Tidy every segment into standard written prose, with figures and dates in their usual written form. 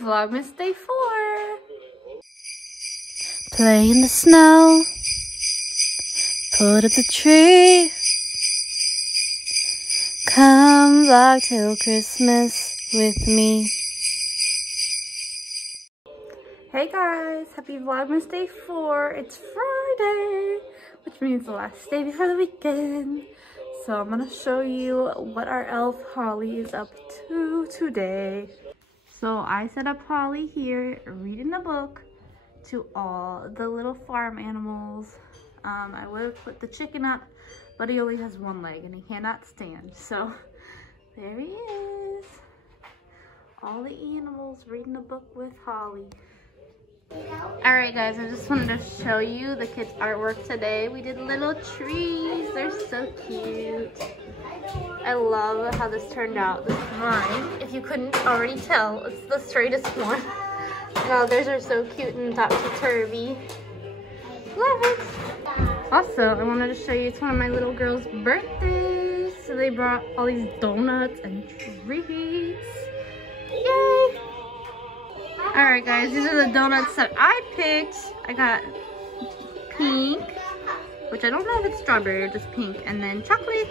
Vlogmas Day 4. Play in the snow. Put up the tree. Come vlog till Christmas with me. Hey guys, happy Vlogmas Day 4. It's Friday, which means the last day before the weekend. So I'm gonna show you what our elf Holly is up to today. So I set up Holly here reading the book to all the little farm animals. I would have put the chicken up, but he only has one leg and he cannot stand. So there he is. All the animals reading a book with Holly. Alright guys, I just wanted to show you the kids' artwork today. We did little trees. They're so cute. I love how this turned out. This is mine. If you couldn't already tell, it's the straightest one. Oh, theirs are so cute and topsy-turvy. Love it. Also, I wanted to show you, it's one of my little girls' birthdays. So they brought all these donuts and treats. Yay! Alright guys, these are the donuts that I picked. I got pink, which I don't know if it's strawberry or just pink, and then chocolate.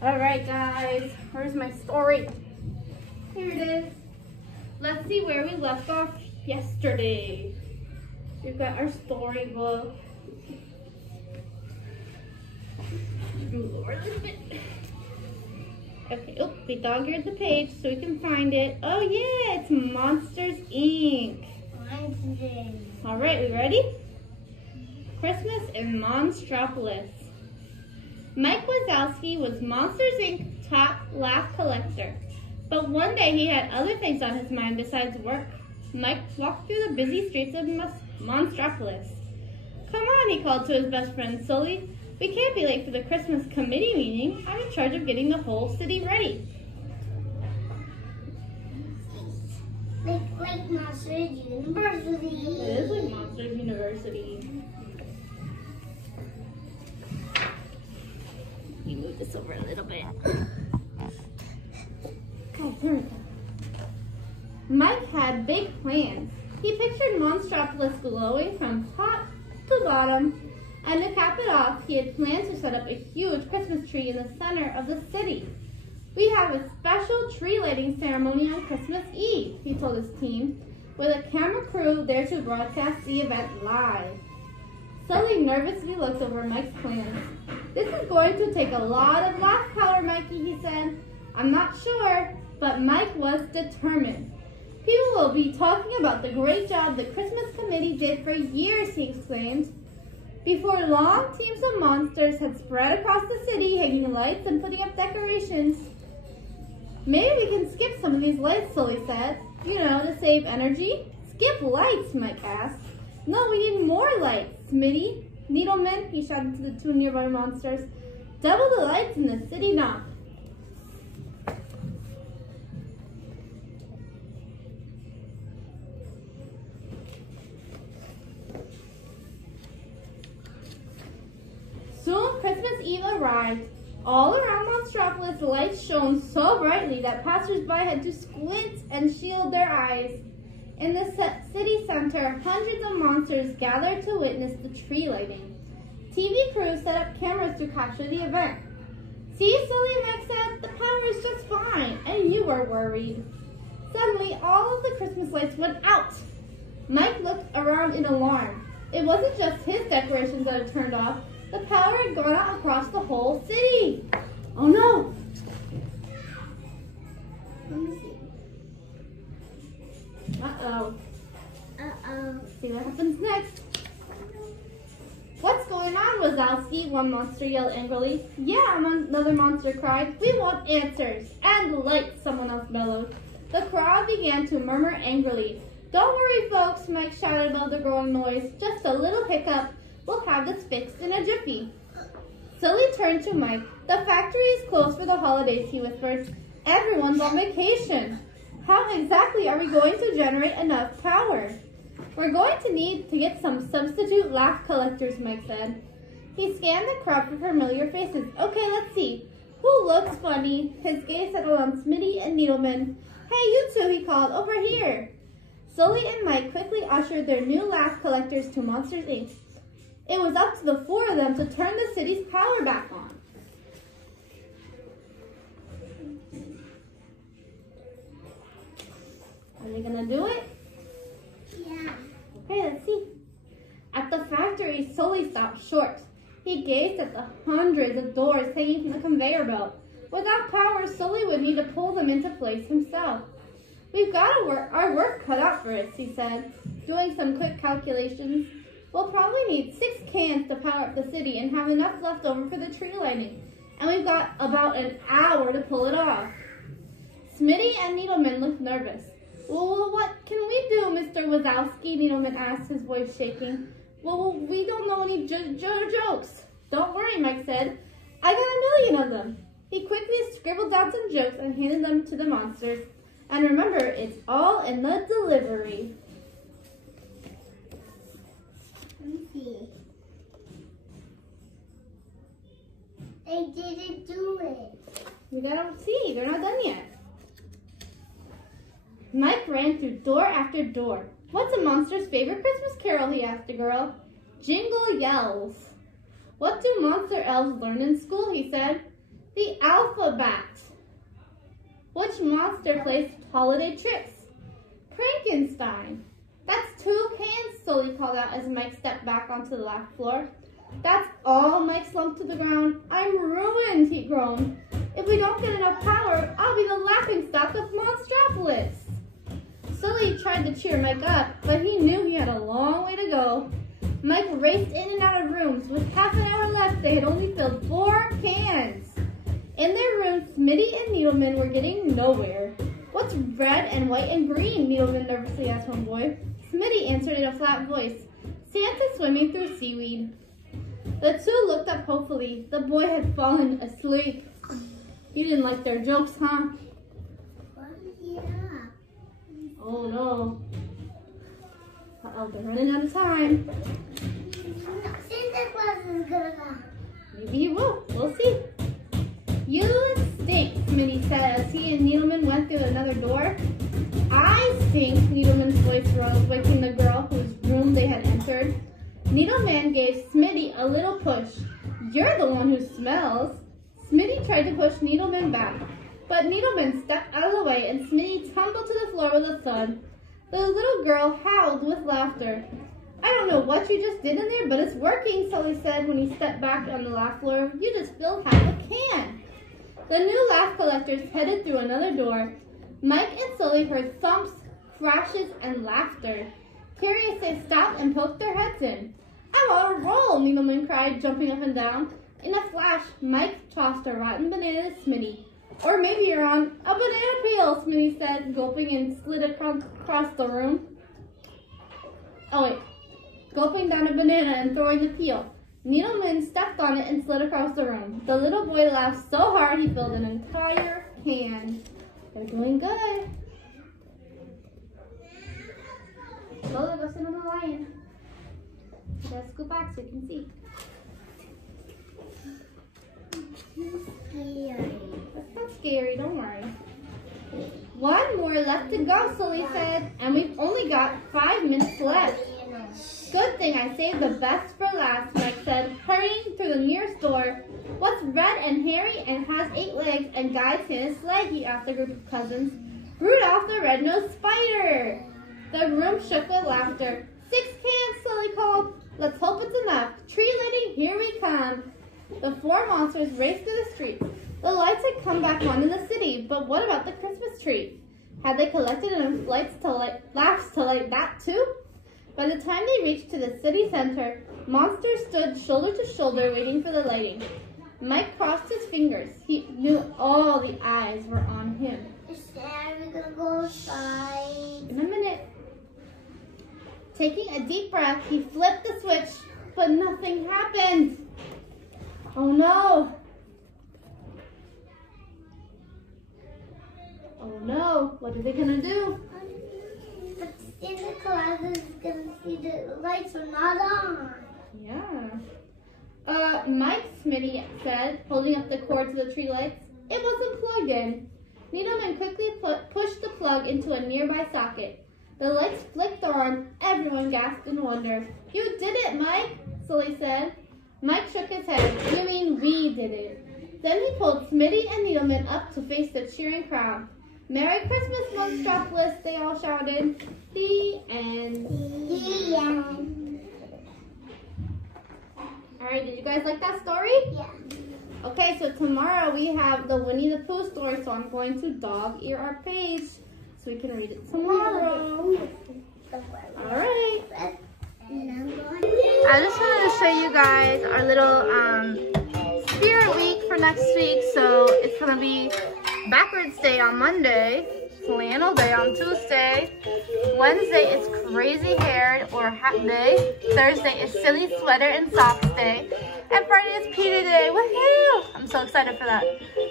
Alright guys, where's my story? Here it is. Let's see where we left off yesterday. We've got our storybook. Move over a little bit. Okay, oh, we dog-eared the page so we can find it. Oh yeah, it's Monsters, Inc. All right, we ready? Christmas in Monstropolis. Mike Wazowski was Monsters, Inc. top laugh collector. But one day he had other things on his mind besides work. Mike walked through the busy streets of Monstropolis. Come on, he called to his best friend Sully. We can't be late for the Christmas committee meeting. I'm in charge of getting the whole city ready. Like Monsters University. It is like Monsters University. You move this over a little bit. Okay, there we go. Mike had big plans. He pictured Monstropolis glowing from top to bottom. And to cap it off, he had planned to set up a huge Christmas tree in the center of the city. We have a special tree lighting ceremony on Christmas Eve, he told his team, with a camera crew there to broadcast the event live. Sully nervously looked over Mike's plans. This is going to take a lot of laugh power, Mikey, he said. I'm not sure, but Mike was determined. People will be talking about the great job the Christmas committee did for years, he exclaimed. Before long, teams of monsters had spread across the city, hanging lights and putting up decorations. Maybe we can skip some of these lights, Sully said. You know, to save energy. Skip lights, Mike asked. No, we need more lights, Smitty. Needleman, he shouted to the two nearby monsters. Double the lights in the city now. Soon Christmas Eve arrived. All around Monstropolis, the lights shone so brightly that passers-by had to squint and shield their eyes. In the city center, hundreds of monsters gathered to witness the tree lighting. TV crews set up cameras to capture the event. See, Sully, Mike said, the power is just fine, and you were worried. Suddenly, all of the Christmas lights went out. Mike looked around in alarm. It wasn't just his decorations that had turned off. The power had gone out across the whole city. Oh no! Let me see. Uh-oh. Uh-oh. See what happens next. What's going on, Wazowski? One monster yelled angrily. Yeah, another monster cried. We want answers. And lights, someone else bellowed. The crowd began to murmur angrily. Don't worry, folks, Mike shouted above the growing noise. Just a little hiccup. We'll have this fixed in a jiffy. Sully turned to Mike. The factory is closed for the holidays, he whispered. Everyone's on vacation. How exactly are we going to generate enough power? We're going to need to get some substitute laugh collectors, Mike said. He scanned the crowd for familiar faces. Okay, let's see. Who looks funny? His gaze settled on Smitty and Needleman. Hey, you two, he called, over here. Sully and Mike quickly ushered their new laugh collectors to Monsters, Inc. It was up to the four of them to turn the city's power back on. Are they gonna do it? Yeah. Okay, let's see. At the factory, Sully stopped short. He gazed at the hundreds of doors hanging from the conveyor belt. Without power, Sully would need to pull them into place himself. We've got our work cut out for us, he said, doing some quick calculations. We'll probably need 6 cans to power up the city and have enough left over for the tree lighting. And we've got about an hour to pull it off. Smitty and Needleman looked nervous. Well, what can we do, Mr. Wazowski? Needleman asked, his voice shaking. Well, we don't know any jokes. Don't worry, Mike said. I got a million of them. He quickly scribbled down some jokes and handed them to the monsters. And remember, it's all in the delivery. Let me see. They didn't do it. We gotta see. They're not done yet. Mike ran through door after door. What's a monster's favorite Christmas carol? He asked a girl. Jingle yells. What do monster elves learn in school? He said. The alphabet. Which monster plays holiday tricks? Frankenstein. That's 2 cans, Sully called out as Mike stepped back onto the laugh floor. That's all, Mike slumped to the ground. I'm ruined, he groaned. If we don't get enough power, I'll be the laughingstock of Monstropolis. Sully tried to cheer Mike up, but he knew he had a long way to go. Mike raced in and out of rooms. With half an hour left, they had only filled 4 cans. In their room, Smitty and Needleman were getting nowhere. What's red and white and green? Needleman nervously asked one boy. Smitty answered in a flat voice. Santa swimming through seaweed. The two looked up hopefully. The boy had fallen asleep. You didn't like their jokes, huh? Yeah. Oh no. Uh-oh, they're running out of time. Santa Claus is gonna come. Maybe he will. We'll see. You stink, Smitty said as he and Needleman went through another door. I stink, Needleman's voice rose, waking the girl whose room they had entered. Needleman gave Smitty a little push. You're the one who smells. Smitty tried to push Needleman back, but Needleman stepped out of the way and Smitty tumbled to the floor with a thud. The little girl howled with laughter. I don't know what you just did in there, but it's working, Sully said when he stepped back on the laugh floor. You just filled half a can. The new laugh collectors headed through another door. Mike and Sully heard thumps, crashes, and laughter. Curious, they stopped and poked their heads in. I'm on a roll, Needleman cried, jumping up and down. In a flash, Mike tossed a rotten banana to Smitty. Or maybe you're on a banana peel, Smitty said, gulping and slid across the room. Oh wait, gulping down a banana and throwing the peel. Needleman stepped on it and slid across the room. The little boy laughed so hard he filled an entire can. They're doing good. Lola, go sit on the line. You gotta scoot back so you can see. Scary. That's not scary, don't worry. One more left to go, Sully said, and we've only got 5 minutes left. Good thing I saved the best for last, Mike said, hurrying through the nearest door. What's red and hairy and has 8 legs and guides Santa's sled? He asked a group of cousins. Rudolph the red-nosed spider. The room shook with laughter. 6 cans, Sully called. Let's hope it's enough. Tree lighting, here we come. The 4 monsters raced through the streets. The lights had come back on in the city, but what about the Christmas tree? Had they collected enough laughs to light that too? By the time they reached to the city center, monsters stood shoulder to shoulder waiting for the lighting. Mike crossed his fingers. He knew all the eyes were on him. Is Santa gonna go outside? In a minute. Taking a deep breath, he flipped the switch, but nothing happened. Oh no! Oh no, what are they gonna do? But Santa Claus is gonna see the lights are not on. Yeah. Mike, Smitty said, holding up the cord to the tree lights. It wasn't plugged in. Needleman quickly pushed the plug into a nearby socket. The lights flicked on. Everyone gasped in wonder. "You did it, Mike," Sully said. Mike shook his head. "You mean we did it." Then he pulled Smitty and Needleman up to face the cheering crowd. "Merry Christmas, Monstropoulos," they all shouted. The end. The end. Alright, did you guys like that story? Yeah. Okay, so tomorrow we have the Winnie the Pooh story, so I'm going to dog ear our page so we can read it tomorrow. Alright. I just wanted to show you guys our little spirit week for next week. So it's going to be backwards day on Monday, flannel day on Tuesday, Wednesday is crazy haired or hat day, Thursday is silly sweater and socks day, and Friday is PJ day. Woohoo! I'm so excited for that.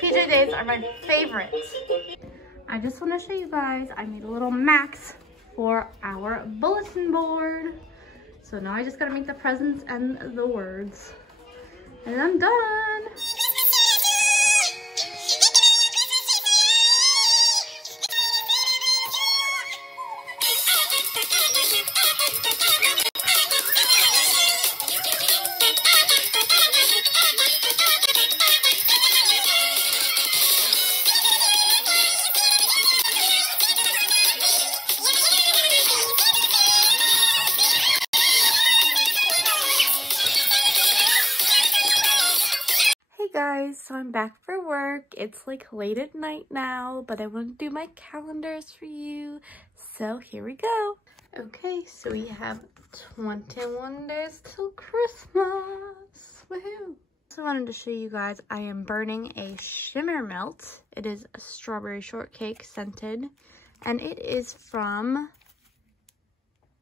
PJ days are my favorite. I just want to show you guys, I made a little max for our bulletin board. So now I just gotta make the presents and the words. And I'm done. Guys, so I'm back for work. It's like late at night now, but I want to do my calendars for you. So here we go. Okay, so we have 21 days till Christmas. Woohoo! So I wanted to show you guys, I am burning a shimmer melt. It is a strawberry shortcake scented, and it is from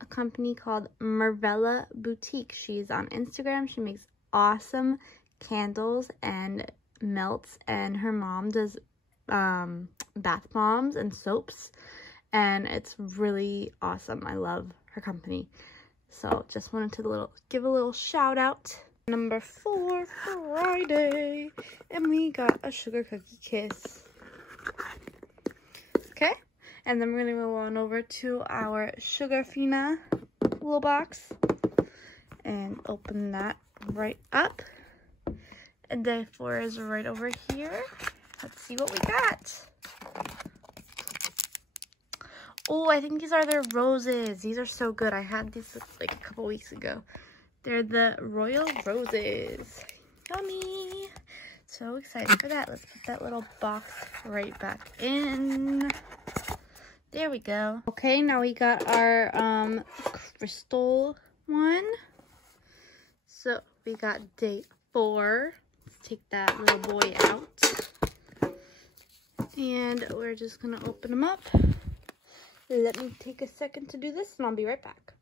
a company called Marvella Boutique. She's on Instagram. She makes awesome candles and melts, and her mom does bath bombs and soaps, and it's really awesome. I love her company, so just wanted to give a little shout out. Number 4, Friday, and we got a sugar cookie kiss. Okay, and then we're gonna go on over to our Sugar Fina little box and open that right up. And day 4 is right over here. Let's see what we got. Oh, I think these are their roses. These are so good. I had these like a couple weeks ago. They're the Royal Roses. Yummy. So excited for that. Let's put that little box right back in. There we go. Okay, now we got our crystal one. So we got day 4. Take that little boy out, and we're just gonna open them up. Let me take a second to do this and I'll be right back.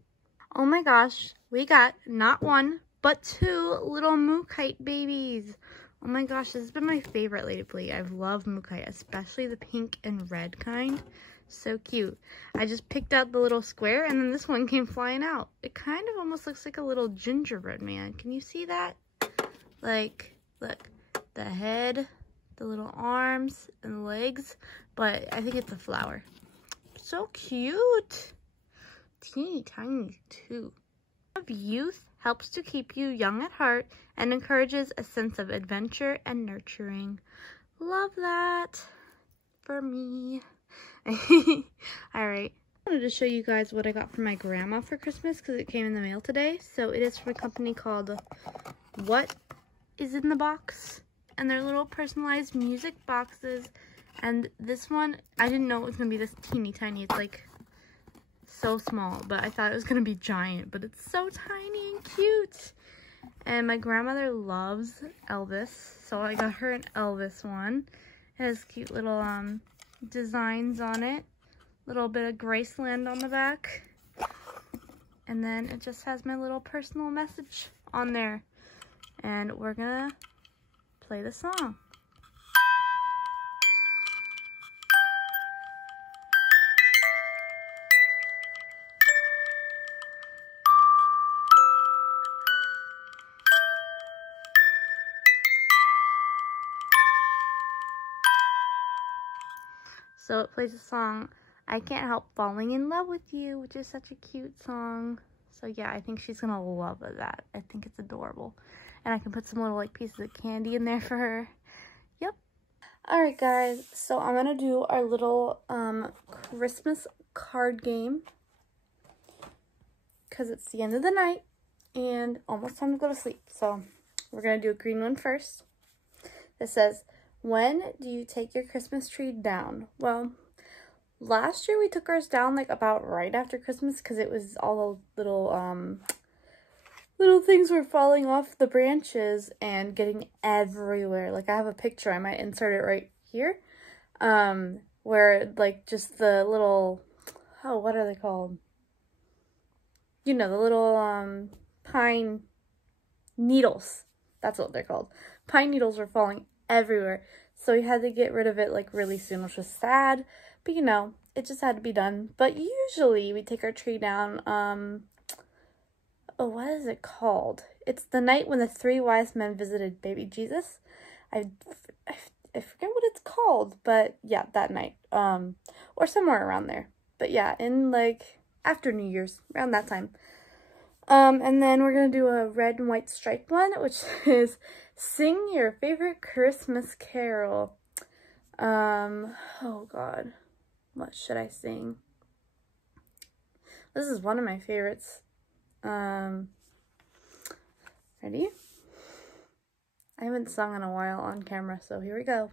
Oh my gosh, we got not 1 but 2 little Mookite babies. Oh my gosh, this has been my favorite lately. I've loved Mookite, especially the pink and red kind. So cute. I just picked out the little square, and then this one came flying out. It kind of almost looks like a little gingerbread man. Can you see that? Like, look, the head, the little arms and the legs, but I think it's a flower. So cute. Teeny tiny too. Youth helps to keep you young at heart and encourages a sense of adventure and nurturing. Love that for me. Alright, I wanted to show you guys what I got for my grandma for Christmas because it came in the mail today. So it is from a company called What Is in the Box, and they're little personalized music boxes. And this one, I didn't know it was gonna be this teeny tiny. It's like so small, but I thought it was gonna be giant, but it's so tiny and cute. And my grandmother loves Elvis, so I got her an Elvis one. It has cute little designs on it, little bit of Graceland on the back, and then it just has my little personal message on there. And we're gonna play the song. So it plays a song, I Can't Help Falling in Love with You, which is such a cute song. So yeah, I think she's gonna love that. I think it's adorable. And I can put some little like pieces of candy in there for her. Yep. Alright guys, so I'm gonna do our little Christmas card game. Because it's the end of the night and almost time to go to sleep. So we're gonna do a green one first. It says, when do you take your Christmas tree down? Well, last year we took ours down like about right after Christmas because it was all the little things were falling off the branches and getting everywhere. Like I have a picture, I might insert it right here, where like just the little, oh, what are they called? You know, the little pine needles. That's what they're called. Pine needles were falling everywhere. So we had to get rid of it like really soon, which was sad. But you know, it just had to be done. But usually we take our tree down, oh, what is it called? It's the night when the 3 wise men visited baby Jesus. I forget what it's called, but yeah, that night. Or somewhere around there. But yeah, in like after New Year's, around that time. And then we're going to do a red and white striped one, which is sing your favorite Christmas carol. Oh God, what should I sing? This is one of my favorites. Ready? I haven't sung in a while on camera, so here we go.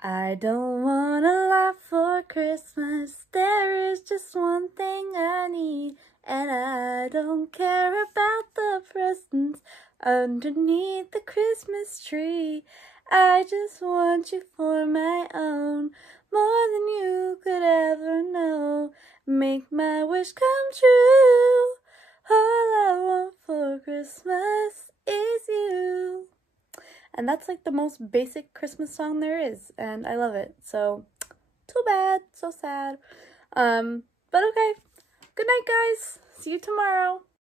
I don't want a lot for Christmas, there is just one thing I need, and I don't care about the presents underneath the Christmas tree. I just want you for my own, more than you could ever know. Make my wish come true, all I want for Christmas is you. And that's like the most basic Christmas song there is, and I love it. So, too bad, so sad. But okay. Good night, guys. See you tomorrow.